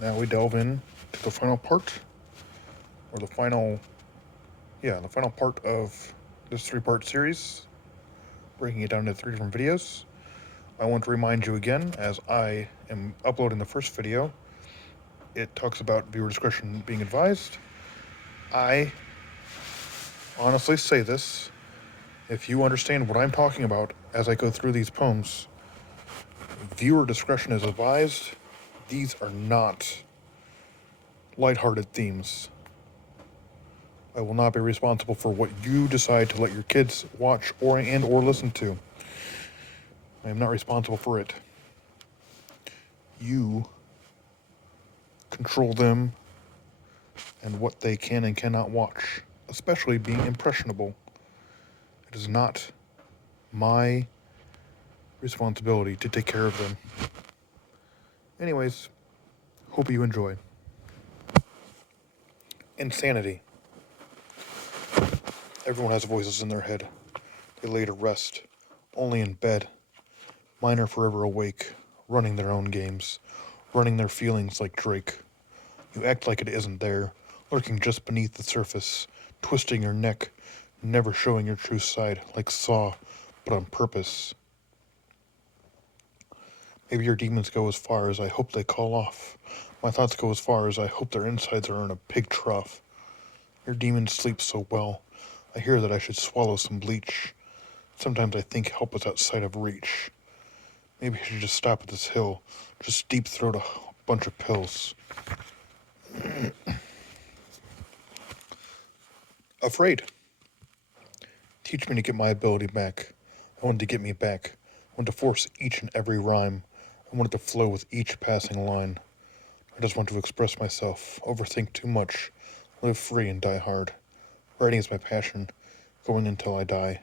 Now we delve in to the final part, or the final part of this three-part series, breaking it down into three different videos. I want to remind you again, as I am uploading the first video, it talks about viewer discretion being advised. I honestly say this, if you understand what I'm talking about as I go through these poems, viewer discretion is advised. These are not lighthearted themes. I will not be responsible for what you decide to let your kids watch or listen to. I am not responsible for it. You control them and what they can and cannot watch, especially being impressionable. It is not my responsibility to take care of them. Anyways, hope you enjoy. Insanity. Everyone has voices in their head. They lay to rest, only in bed. Mine are forever awake, running their own games, running their feelings like Drake. You act like it isn't there, lurking just beneath the surface, twisting your neck, never showing your true side like Saw, but on purpose. Maybe your demons go as far as I hope they call off. My thoughts go as far as I hope their insides are in a pig trough. Your demons sleep so well. I hear that I should swallow some bleach. Sometimes I think help is outside of reach. Maybe I should just stop at this hill, just deep throat a bunch of pills. Afraid. Teach me to get my ability back. I want to get me back. I want to force each and every rhyme. I want it to flow with each passing line. I just want to express myself, overthink too much, live free and die hard. Writing is my passion, going until I die.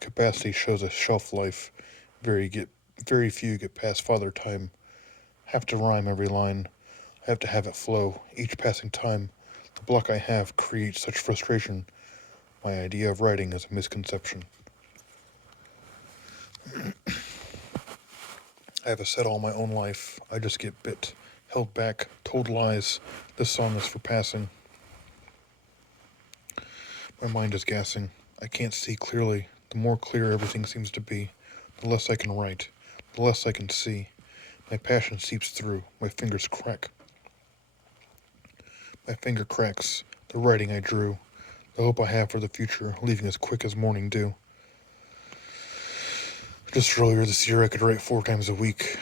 Capacity shows a shelf life. Very few get past father time. Have to rhyme every line. I have to have it flow, each passing time. The block I have creates such frustration. My idea of writing is a misconception. I have a set all my own life. I just get bit, held back, told lies. This song is for passing. My mind is gassing. I can't see clearly. The more clear everything seems to be, the less I can write, the less I can see. My passion seeps through. My fingers crack. My finger cracks. The writing I drew. The hope I have for the future, leaving as quick as morning dew. Just earlier this year I could write 4 times a week.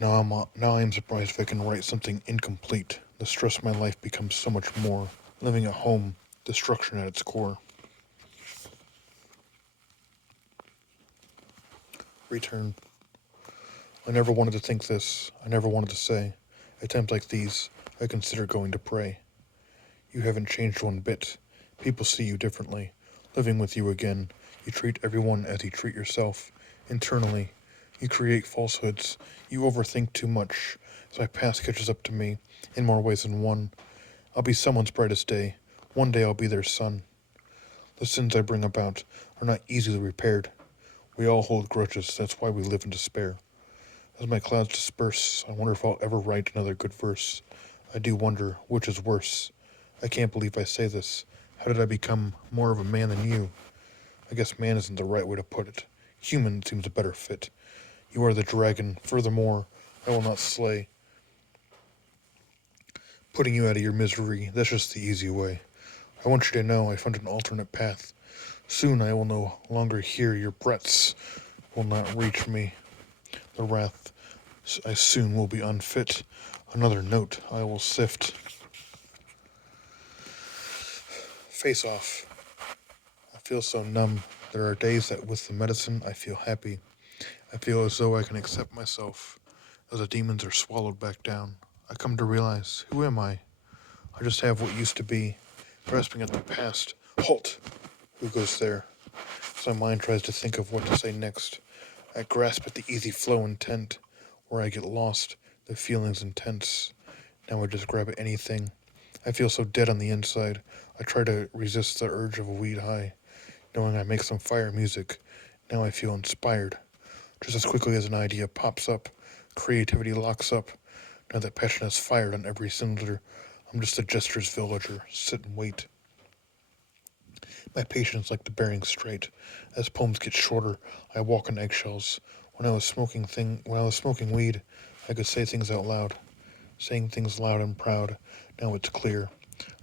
Now I am surprised if I can write something incomplete. The stress of my life becomes so much more. Living at home, destruction at its core. Return. I never wanted to think this. I never wanted to say. At times like these, I consider going to pray. You haven't changed one bit. People see you differently. Living with you again, you treat everyone as you treat yourself. Internally, you create falsehoods. You overthink too much. As my past catches up to me, in more ways than one. I'll be someone's brightest day. One day I'll be their sun. The sins I bring about are not easily repaired. We all hold grudges, that's why we live in despair. As my clouds disperse, I wonder if I'll ever write another good verse. I do wonder, which is worse. I can't believe I say this. How did I become more of a man than you? I guess man isn't the right way to put it. Human seems a better fit. You are the dragon. Furthermore, I will not slay. Putting you out of your misery, that's just the easy way. I want you to know I found an alternate path. Soon I will no longer hear your breaths, will not reach me. The wrath I soon will be unfit. Another note I will sift. Face off. I feel so numb. There are days that with the medicine I feel happy. I feel as though I can accept myself. As the demons are swallowed back down, I come to realize, who am I? I just have what used to be, grasping at the past. Halt! Who goes there? As my mind tries to think of what to say next, I grasp at the easy flow intent. Where I get lost, the feeling's intense. Now I just grab at anything. I feel so dead on the inside. I try to resist the urge of a weed high, knowing I make some fire music. Now I feel inspired. Just as quickly as an idea pops up, creativity locks up. Now that passion has fired on every cylinder, I'm just a jester's villager. Sit and wait. My patience like the Bering Strait. As poems get shorter, I walk on eggshells. When I was smoking weed, I could say things out loud. Saying things loud and proud. Now it's clear.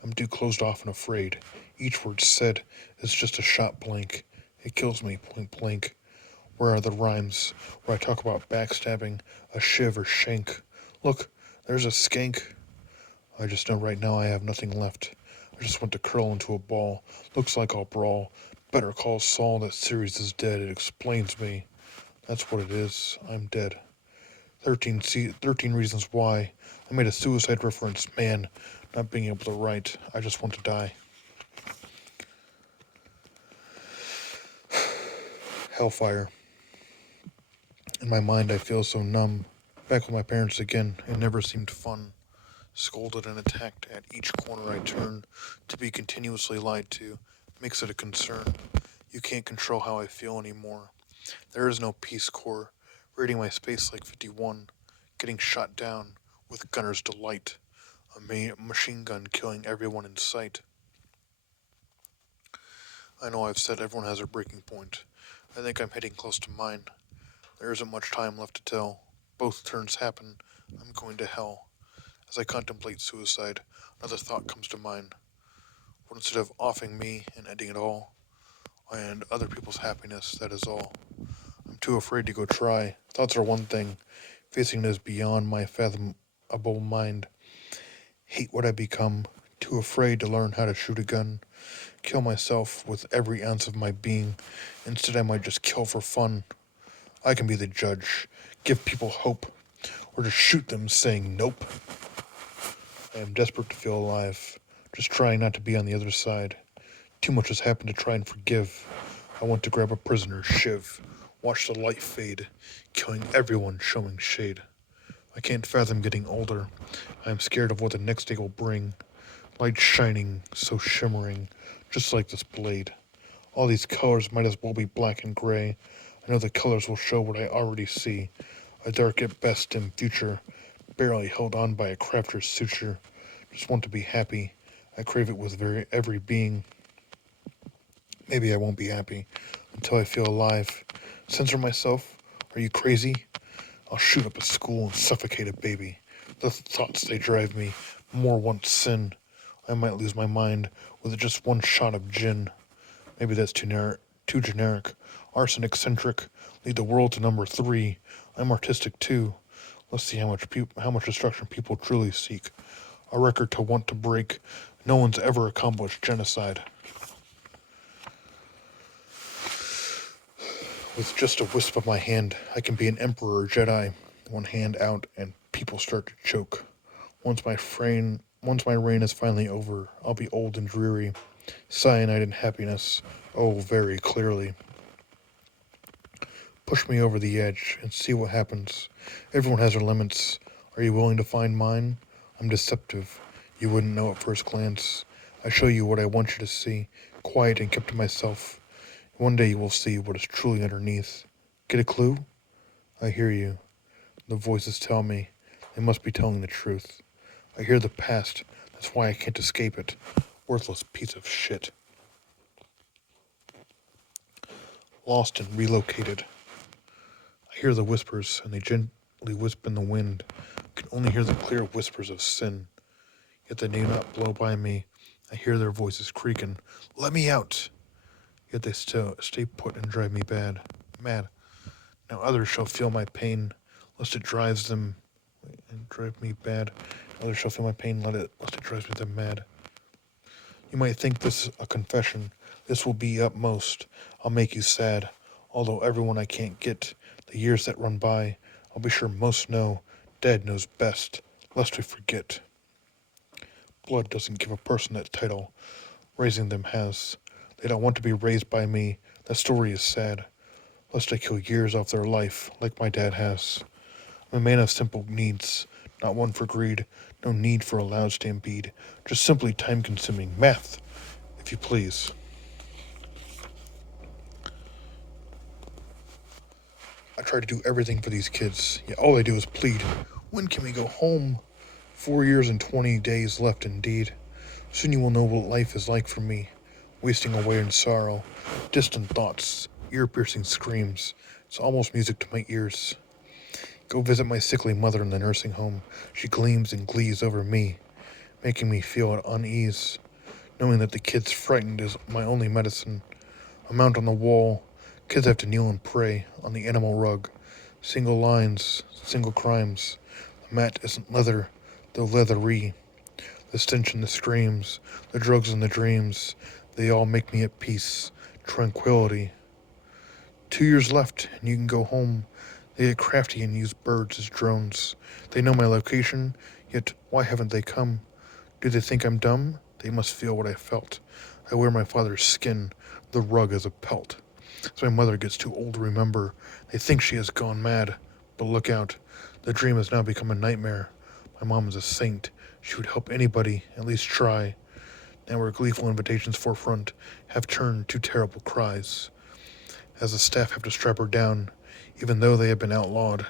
I'm too closed off and afraid. Each word said is just a shot blank. It kills me point blank. Where are the rhymes where I talk about backstabbing, a shiv or shank? Look, there's a skank. I just know right now I have nothing left. I just want to curl into a ball. Looks like I'll brawl. Better call Saul, that series is dead. It explains me. That's what it is. I'm dead. 13 reasons why. I made a suicide reference. Man, not being able to write. I just want to die. Hellfire. In my mind, I feel so numb. Back with my parents again. It never seemed fun. Scolded and attacked at each corner I turn. To be continuously lied to makes it a concern. You can't control how I feel anymore. There is no Peace Corps. Raiding my space like 51. Getting shot down with gunner's delight. A machine gun killing everyone in sight. I know I've said everyone has their breaking point. I think I'm hitting close to mine. There isn't much time left to tell. Both turns happen. I'm going to hell. As I contemplate suicide, another thought comes to mind. What instead of offing me and ending it all, I end other people's happiness, that is all. I'm too afraid to go try. Thoughts are one thing. Facing it is beyond my fathomable mind. Hate what I become. Too afraid to learn how to shoot a gun. Kill myself with every ounce of my being. Instead, I might just kill for fun. I can be the judge. Give people hope. Or just shoot them saying nope. I am desperate to feel alive. Just trying not to be on the other side. Too much has happened to try and forgive. I want to grab a prisoner's shiv. Watch the light fade. Killing everyone showing shade. I can't fathom getting older. I am scared of what the next day will bring. Light shining, so shimmering, just like this blade. All these colors might as well be black and gray. I know the colors will show what I already see. A dark at best dim future, barely held on by a crafter's suture. Just want to be happy. I crave it with every being. Maybe I won't be happy until I feel alive. Censor myself? Are you crazy? I'll shoot up a school and suffocate a baby. The thoughts, they drive me. More want sin. I might lose my mind with just one shot of gin. Maybe that's too generic. Arson eccentric. Lead the world to number 3. I'm artistic too. Let's see how much destruction people truly seek. A record to want to break. No one's ever accomplished genocide. With just a wisp of my hand, I can be an emperor or Jedi. One hand out and people start to choke. Once my reign is finally over, I'll be old and dreary. Cyanide and happiness, oh, very clearly. Push me over the edge and see what happens. Everyone has their limits. Are you willing to find mine? I'm deceptive. You wouldn't know at first glance. I show you what I want you to see, quiet and kept to myself. One day you will see what is truly underneath. Get a clue? I hear you. The voices tell me. They must be telling the truth. I hear the past. That's why I can't escape it. Worthless piece of shit. Lost and relocated. I hear the whispers, and they gently whisper in the wind. I can only hear the clear whispers of sin. Yet they do not blow by me. I hear their voices creaking. Let me out! Yet they still stay put and drive me mad. Now others shall feel my pain, lest it drives them and drive me bad. Others shall feel my pain, lest it drives them mad. You might think this a confession. This will be utmost. I'll make you sad. Although everyone I can't get, the years that run by, I'll be sure most know, dead knows best, lest we forget. Blood doesn't give a person that title. Raising them has. They don't want to be raised by me. That story is sad. Lest I kill years off their life, like my dad has. I'm a man of simple needs, not one for greed, no need for a loud stampede, just simply time-consuming math, if you please. I try to do everything for these kids, yet all they do is plead. When can we go home? 4 years and 20 days left indeed. Soon you will know what life is like for me, wasting away in sorrow, distant thoughts, ear-piercing screams. It's almost music to my ears. Go visit my sickly mother in the nursing home. She gleams and glees over me, making me feel at unease, knowing that the kid's frightened is my only medicine. A mount on the wall, kids have to kneel and pray on the animal rug. Single lines, single crimes. The mat isn't leather, though leathery. The stench and the screams, the drugs and the dreams, they all make me at peace. Tranquility. 2 years left, and you can go home. They get crafty and use birds as drones. They know my location, yet why haven't they come? Do they think I'm dumb? They must feel what I felt. I wear my father's skin, the rug as a pelt. So my mother gets too old to remember. They think she has gone mad. But look out, the dream has now become a nightmare. My mom is a saint. She would help anybody, at least try. Now her gleeful invitations forefront have turned to terrible cries, as the staff have to strap her down, even though they have been outlawed.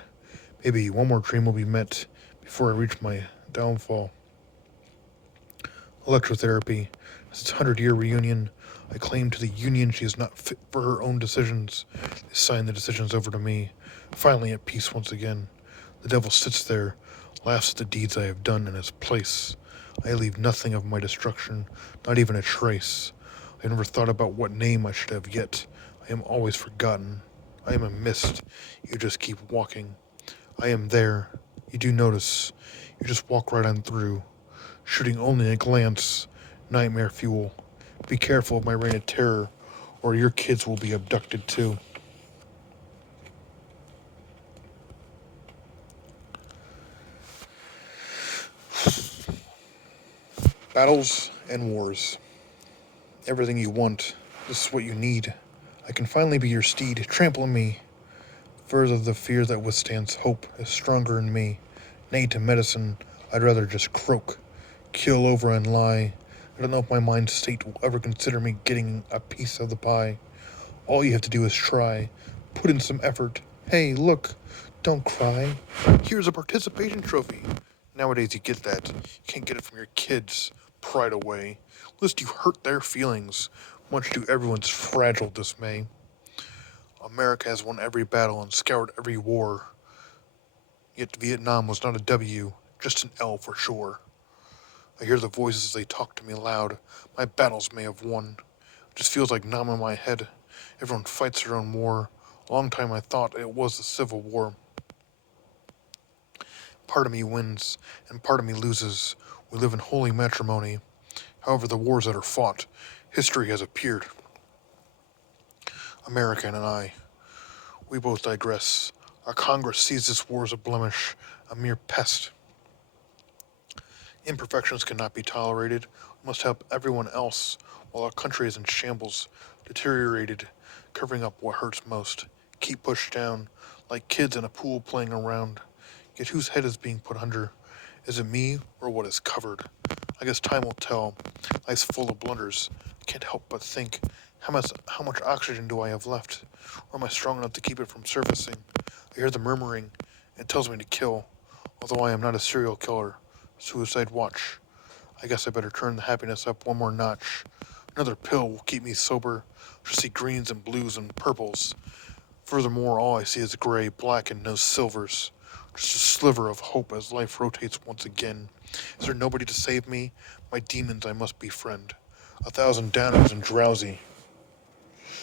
Maybe one more dream will be met before I reach my downfall. Electrotherapy. As its 100-year reunion, I claim to the union she is not fit for her own decisions. They sign the decisions over to me, finally at peace once again. The devil sits there, laughs at the deeds I have done in his place. I leave nothing of my destruction, not even a trace. I never thought about what name I should have yet. I am always forgotten. I am a mist. You just keep walking. I am there. You do notice. You just walk right on through, shooting only a glance. Nightmare fuel. Be careful of my reign of terror, or your kids will be abducted too. Battles and wars. Everything you want. This is what you need. I can finally be your steed. Trample on me. Further, the fear that withstands hope is stronger in me. Nay, to medicine, I'd rather just croak, keel over and lie. I don't know if my mind state will ever consider me getting a piece of the pie. All you have to do is try. Put in some effort. Hey, look, don't cry. Here's a participation trophy. Nowadays you get that. You can't get it from your kids. Pride away. Lest you hurt their feelings, much to everyone's fragile dismay. America has won every battle and scoured every war. Yet Vietnam was not a W, just an L for sure. I hear the voices as they talk to me loud. My battles may have won. It just feels like numb in my head. Everyone fights their own war. A long time I thought it was the Civil War. Part of me wins, and part of me loses. We live in holy matrimony. However, the wars that are fought, history has appeared. America and I, we both digress. Our Congress sees this war as a blemish, a mere pest. Imperfections cannot be tolerated. We must help everyone else while our country is in shambles, deteriorated, covering up what hurts most. Keep pushed down, like kids in a pool playing around. Yet whose head is being put under? Is it me or what is covered? I guess time will tell. Life's full of blunders. Can't help but think, how much oxygen do I have left? Or am I strong enough to keep it from surfacing? I hear the murmuring. It tells me to kill, although I am not a serial killer. Suicide watch. I guess I better turn the happiness up one more notch. Another pill will keep me sober. Just see greens and blues and purples. Furthermore, all I see is gray, black, and no silvers. Just a sliver of hope as life rotates once again. Is there nobody to save me? My demons I must befriend. 1,000 downers and drowsy.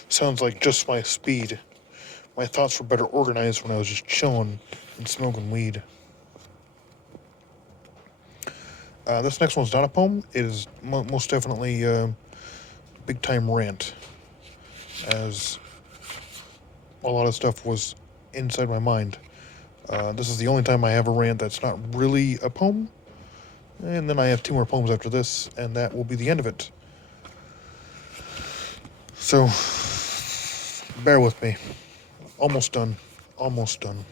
Sounds like just my speed. My thoughts were better organized when I was just chilling and smoking weed. This next one's not a poem. It is most definitely a big time rant, as a lot of stuff was inside my mind. This is the only time I have a rant that's not really a poem. And then I have two more poems after this, and that will be the end of it. So, bear with me. Almost done. Almost done.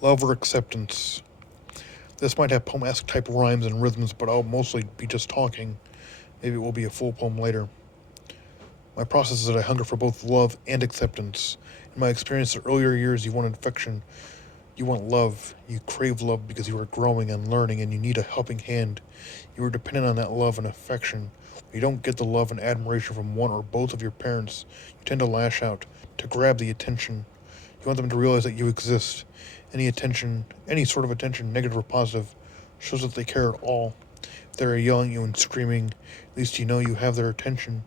Love or acceptance. This might have poem-esque type rhymes and rhythms, but I'll mostly be just talking. Maybe it will be a full poem later. My process is that I hunger for both love and acceptance. In my experience, the earlier years you wanted affection. You want love. You crave love because you are growing and learning and you need a helping hand. You are dependent on that love and affection. When you don't get the love and admiration from one or both of your parents, you tend to lash out, to grab the attention. You want them to realize that you exist. Any attention, any sort of attention, negative or positive, shows that they care at all. If they are yelling at you and screaming, at least you know you have their attention.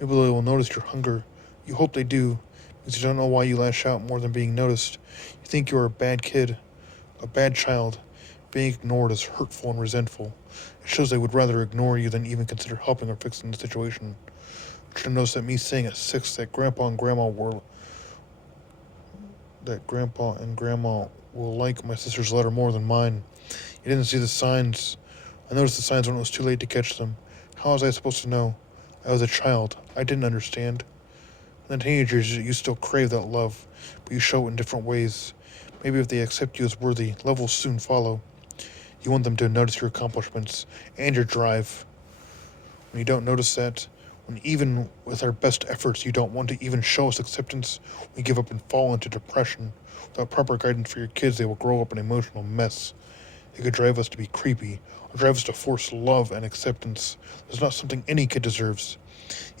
Maybe they will notice your hunger. You hope they do, because you don't know why you lash out more than being noticed. You think you are a bad kid, a bad child. Being ignored is hurtful and resentful. It shows they would rather ignore you than even consider helping or fixing the situation. I should have noticed that me saying at 6 that Grandpa and Grandma will like my sister's letter more than mine. You didn't see the signs. I noticed the signs when it was too late to catch them. How was I supposed to know? I was a child. I didn't understand. In the teenage years, you still crave that love, but you show it in different ways. Maybe if they accept you as worthy, love will soon follow. You want them to notice your accomplishments and your drive. When you don't notice that, when even with our best efforts you don't want to even show us acceptance, we give up and fall into depression. Without proper guidance for your kids, they will grow up an emotional mess. It could drive us to be creepy, or drive us to force love and acceptance. That's not something any kid deserves.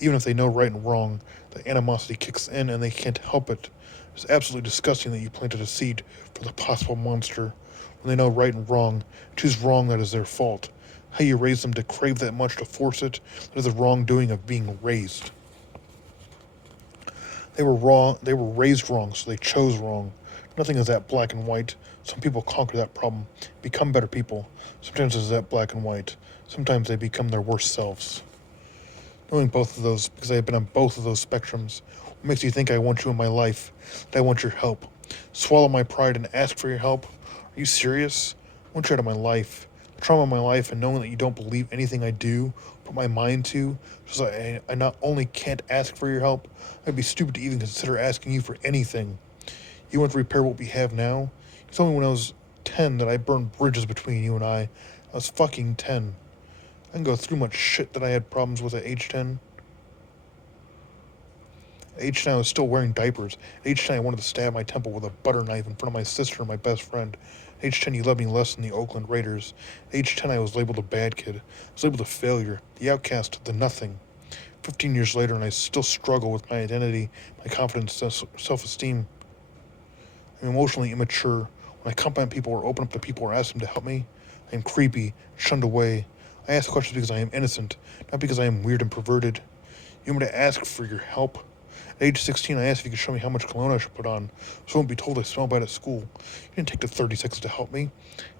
Even if they know right and wrong, the animosity kicks in and they can't help it. It's absolutely disgusting that you planted a seed for the possible monster. When they know right and wrong, choose wrong, that is their fault. How you raise them to crave that much to force it, that is the wrongdoing of being raised. They were raised wrong, so they chose wrong. Nothing is that black and white. Some people conquer that problem, become better people. Sometimes it's that black and white. Sometimes they become their worst selves. Knowing both of those, because I have been on both of those spectrums, what makes you think I want you in my life, that I want your help? Swallow my pride and ask for your help? Are you serious? I want you out of my life. The trauma of my life and knowing that you don't believe anything I do, put my mind to, so I not only can't ask for your help, I'd be stupid to even consider asking you for anything. You want to repair what we have now? You told me when I was 10 that I burned bridges between you and I. I was fucking 10. I can go through much shit that I had problems with at age 10. At age 10, I was still wearing diapers. At age 10, I wanted to stab my temple with a butter knife in front of my sister and my best friend. At age 10, you loved me less than the Oakland Raiders. At age 10, I was labeled a bad kid. I was labeled a failure, the outcast, the nothing. 15 years later, and I still struggle with my identity, my confidence, self-esteem. I'm emotionally immature. When I compliment people or open up to people or ask them to help me, I am creepy, shunned away. I ask questions because I am innocent, not because I am weird and perverted. You want me to ask for your help? At age 16, I asked if you could show me how much cologne I should put on, so I won't be told I smell bad at school. You didn't take the 30 seconds to help me.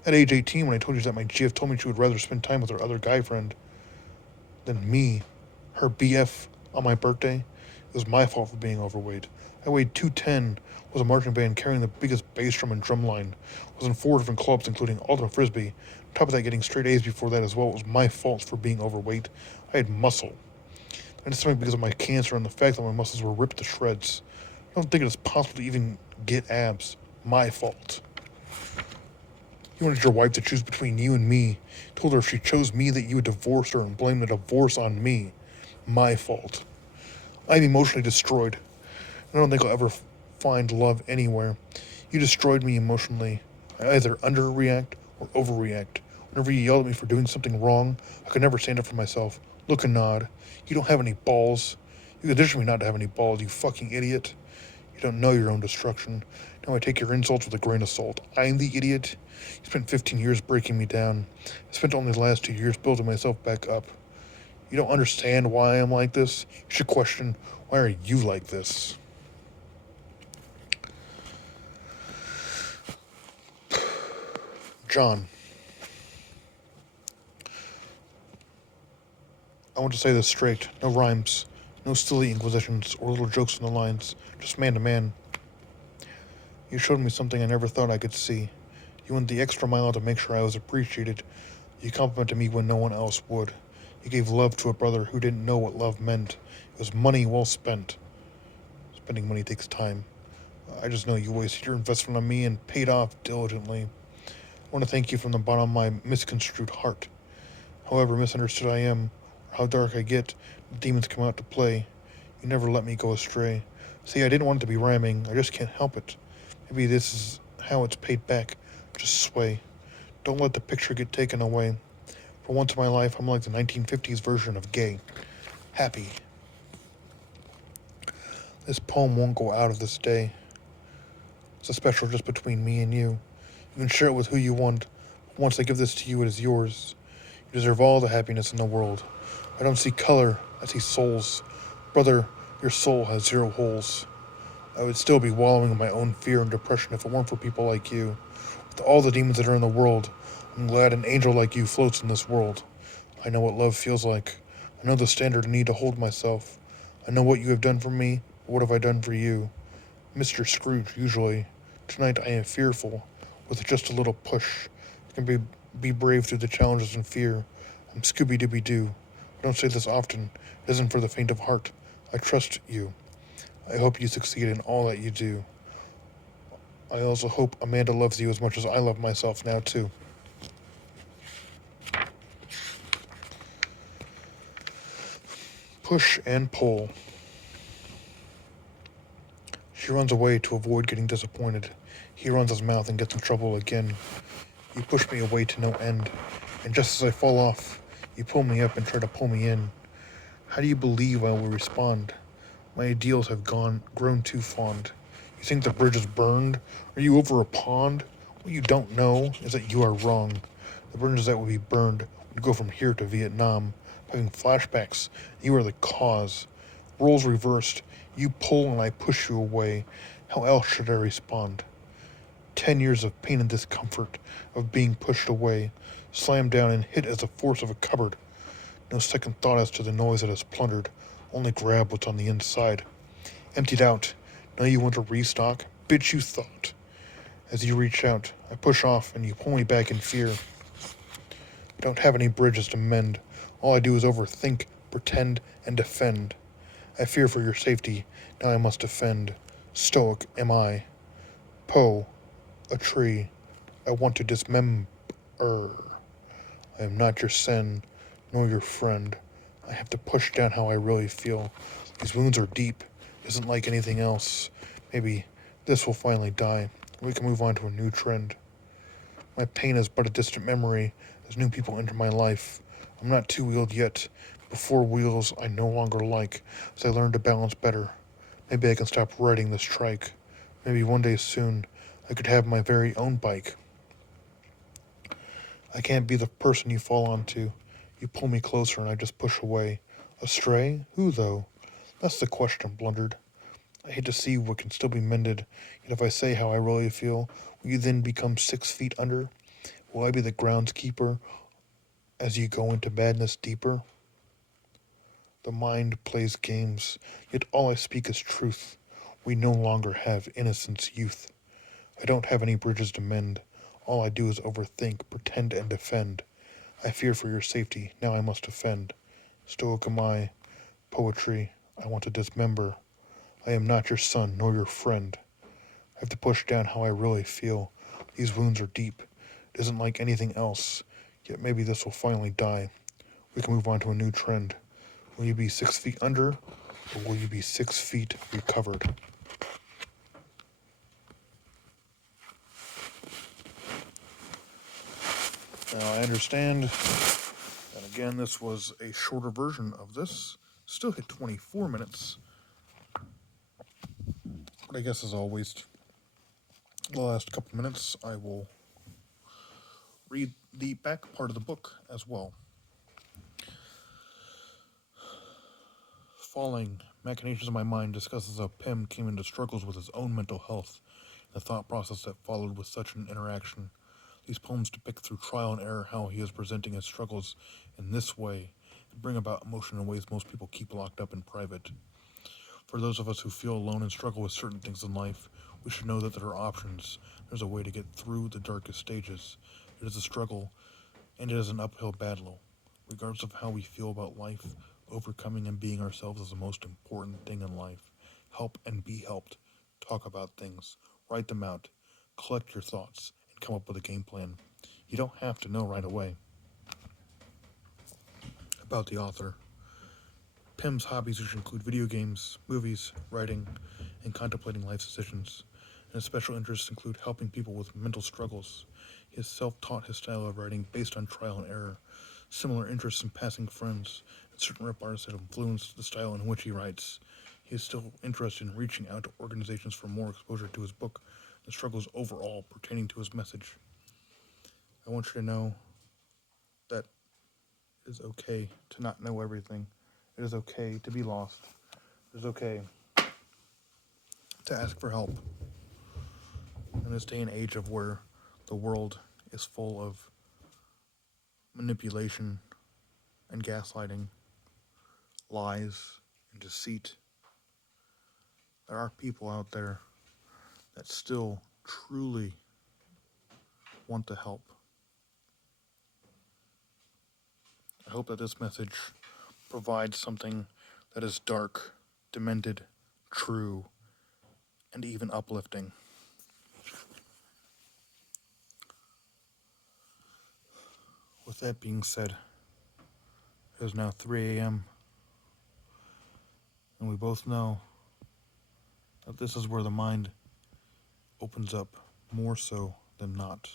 At age 18, when I told you that my GF told me she would rather spend time with her other guy friend than me, her BF, on my birthday, it was my fault for being overweight. I weighed 210, was a marching band carrying the biggest bass drum and drum line, was in 4 different clubs including ultimate frisbee. On top of that, getting straight A's before that as well. It was my fault for being overweight. I had muscle. And it's something because of my cancer and the fact that my muscles were ripped to shreds. I don't think it is possible to even get abs. My fault. You wanted your wife to choose between you and me. Told her if she chose me that you would divorce her and blame the divorce on me. My fault. I'm emotionally destroyed. I don't think I'll ever find love anywhere. You destroyed me emotionally. I either underreact or overreact. Whenever you yelled at me for doing something wrong, I could never stand up for myself. Look and nod. You don't have any balls. You conditioned me not to have any balls, you fucking idiot. You don't know your own destruction. Now I take your insults with a grain of salt. I'm the idiot. You spent 15 years breaking me down. I spent only the last 2 years building myself back up. You don't understand why I'm like this? You should question, why are you like this? John, I want to say this straight. No rhymes. No silly inquisitions or little jokes in the lines. Just man to man. You showed me something I never thought I could see. You went the extra mile to make sure I was appreciated. You complimented me when no one else would. You gave love to a brother who didn't know what love meant. It was money well spent. Spending money takes time. I just know you wasted your investment on me and paid off diligently. I want to thank you from the bottom of my misconstrued heart. However misunderstood I am, or how dark I get, the demons come out to play. You never let me go astray. See, I didn't want it to be rhyming. I just can't help it. Maybe this is how it's paid back. Just sway. Don't let the picture get taken away. For once in my life, I'm like the 1950s version of gay. Happy. This poem won't go out of this day. It's a special just between me and you. You can share it with who you want. Once I give this to you, it is yours. You deserve all the happiness in the world. I don't see color, I see souls. Brother, your soul has 0 holes. I would still be wallowing in my own fear and depression if it weren't for people like you. With all the demons that are in the world, I'm glad an angel like you floats in this world. I know what love feels like. I know the standard I need to hold myself. I know what you have done for me, but what have I done for you? Mr. Scrooge, usually. Tonight I am fearful. With just a little push, I can be brave through the challenges and fear. I'm Scooby-Dooby-Doo. I don't say this often. It isn't for the faint of heart. I trust you. I hope you succeed in all that you do. I also hope Amanda loves you as much as I love myself now, too. Push and pull. She runs away to avoid getting disappointed. He runs his mouth and gets in trouble again. You push me away to no end, and just as I fall off, you pull me up and try to pull me in. How do you believe I will respond? My ideals have grown too fond. You think the bridge is burned? Are you over a pond? What you don't know is that you are wrong. The bridges that would be burned would go from here to Vietnam. Having flashbacks, you are the cause. Roles reversed. You pull and I push you away. How else should I respond? 10 years of pain and discomfort, of being pushed away, slammed down and hit as the force of a cupboard. No second thought as to the noise that has plundered, only grab what's on the inside. Emptied out. Now you want to restock? Bitch, you thought. As you reach out, I push off and you pull me back in fear. I don't have any bridges to mend. All I do is overthink, pretend, and defend. I fear for your safety. Now I must defend. Stoic am I. Poe, a tree. I want to dismember. I am not your sin, nor your friend. I have to push down how I really feel. These wounds are deep. It isn't like anything else. Maybe this will finally die. We can move on to a new trend. My pain is but a distant memory as new people enter my life. I'm not two-wheeled yet, but four wheels I no longer like as I learn to balance better. Maybe I can stop riding this trike. Maybe one day soon I could have my very own bike. I can't be the person you fall onto. You pull me closer and I just push away. Astray? Who, though? That's the question, blundered. I hate to see what can still be mended, yet if I say how I really feel, will you then become 6 feet under? Will I be the groundskeeper as you go into madness deeper? The mind plays games, yet all I speak is truth. We no longer have innocence, youth. I don't have any bridges to mend. All I do is overthink, pretend, and defend. I fear for your safety, now I must defend. Stoic am I, poetry, I want to dismember. I am not your son, nor your friend. I have to push down how I really feel. These wounds are deep. It isn't like anything else. Yet maybe this will finally die. We can move on to a new trend. Will you be 6 feet under, or will you be 6 feet recovered? Now, I understand that, again, this was a shorter version of this. Still hit 24 minutes. But I guess, as always, the last couple minutes, I will read the back part of the book as well. Falling, Machinations of My Mind discusses how P.i.M came into struggles with his own mental health, and the thought process that followed with such an interaction. These poems depict through trial and error how he is presenting his struggles in this way, and bring about emotion in ways most people keep locked up in private. For those of us who feel alone and struggle with certain things in life, we should know that there are options. There's a way to get through the darkest stages. It is a struggle, and it is an uphill battle. Regardless of how we feel about life, overcoming and being ourselves is the most important thing in life. Help and be helped. Talk about things. Write them out. Collect your thoughts and come up with a game plan. You don't have to know right away. About the author. P.i.M.'s hobbies, which include video games, movies, writing, and contemplating life's decisions. and his special interests include helping people with mental struggles. He has self-taught his style of writing based on trial and error. Similar interests in passing friends and certain rap artists have influenced the style in which he writes. He is still interested in reaching out to organizations for more exposure to his book and struggles overall pertaining to his message. I want you to know that it is okay to not know everything. It is okay to be lost. It is okay to ask for help. In this day and age of where the world is full of manipulation and gaslighting, lies and deceit, there are people out there that still truly want to help. I hope that this message provides something that is dark, demented, true, and even uplifting. With that being said, it is now 3 a.m., and we both know that this is where the mind opens up more so than not.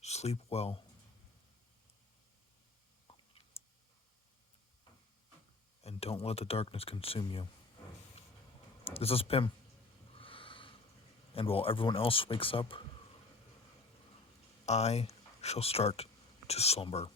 Sleep well, and don't let the darkness consume you. This is P.i.M, and while everyone else wakes up, I shall start to slumber.